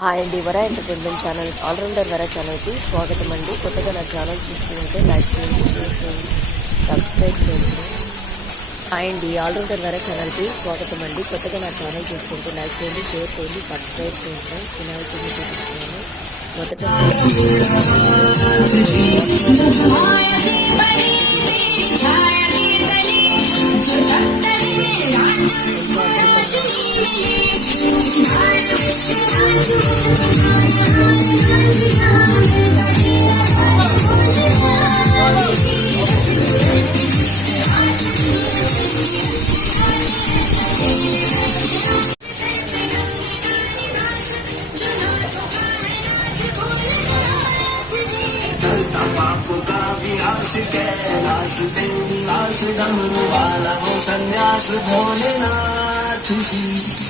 హాయ్ అండి, వరా entertainment channel allrounder వరా ఛానల్కి స్వాగతం అండి. కొత్తగా నా ఛానల్ చూస్తుంటే లైక్ చేయండి, షేర్ చేయండి, సబ్స్క్రైబ్ చేయండి. హాయ్ అండి, ఆల్రౌండర్ వరా ఛానల్కి స్వాగతం అండి. కొత్తగా నా ఛానల్ చూస్తుంటే లైక్ చేయండి, షేర్ చేయండి, సబ్స్క్రైబ్ చేయండి. వినాయకుడిని చూపిస్తున్నాను. మొదట कैलाश डमरू वाला हो सन्यास भोलेनाथ जी।